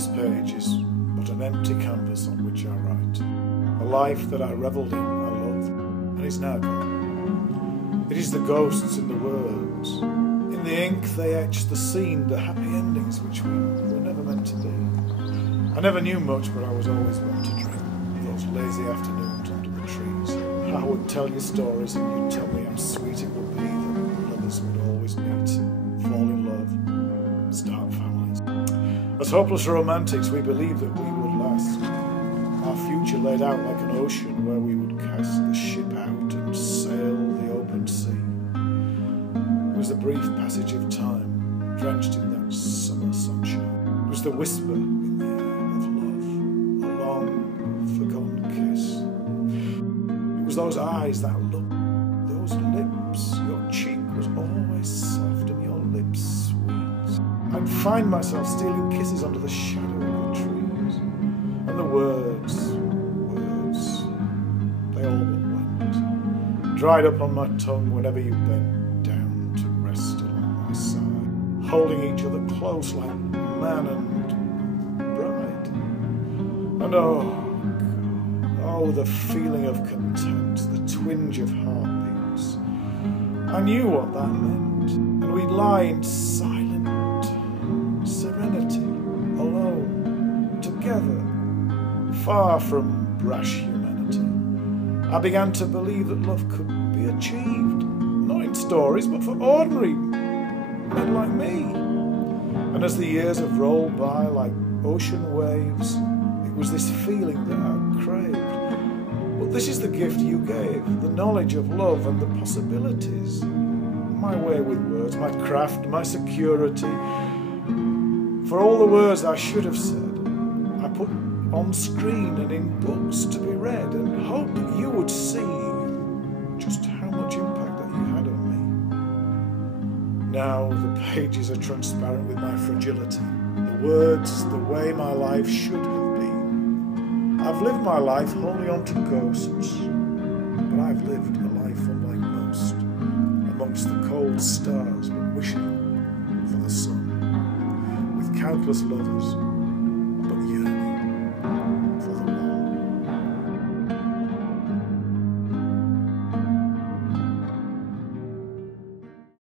This page is but an empty canvas on which I write. A life that I revelled in, I loved, and is now gone. It is the ghosts in the words. In the ink they etch the scene, the happy endings which we were never meant to be. I never knew much, but I was always one to dream of those lazy afternoons under the trees. I would tell you stories and you'd tell me how sweet it would be that lovers would always meet, fall in love, start families. As hopeless romantics, we believed that we would last. Our future laid out like an ocean where we would cast the ship out and sail the open sea. It was a brief passage of time, drenched in that summer sunshine. It was the whisper in the air of love, a long, forgotten kiss. It was those eyes, that look, those lips. Your cheek was always soft and your lips sweet. I'd find myself stealing kisses under the shadow of the trees. And the words, they all but went. Dried up on my tongue whenever you bent down to rest along my side. Holding each other close like man and bride. And oh, the feeling of content, the twinge of heartbeats. I knew what that meant, and we'd lie in silent serenity, alone, together, far from brash humanity. I began to believe that love could be achieved, not in stories, but for ordinary men like me. And as the years have rolled by like ocean waves, it was this feeling that I craved. But this is the gift you gave, the knowledge of love and the possibilities. My way with words, my craft, my security. For all the words I should have said, I put on screen and in books to be read, and hoped that you would see just how much impact that you had on me. Now the pages are transparent with my fragility, the words, the way my life should have been. I've lived my life wholly onto ghosts, but I've lived a life unlike most, amongst the cold stars, but wishing for the sun, with countless lovers,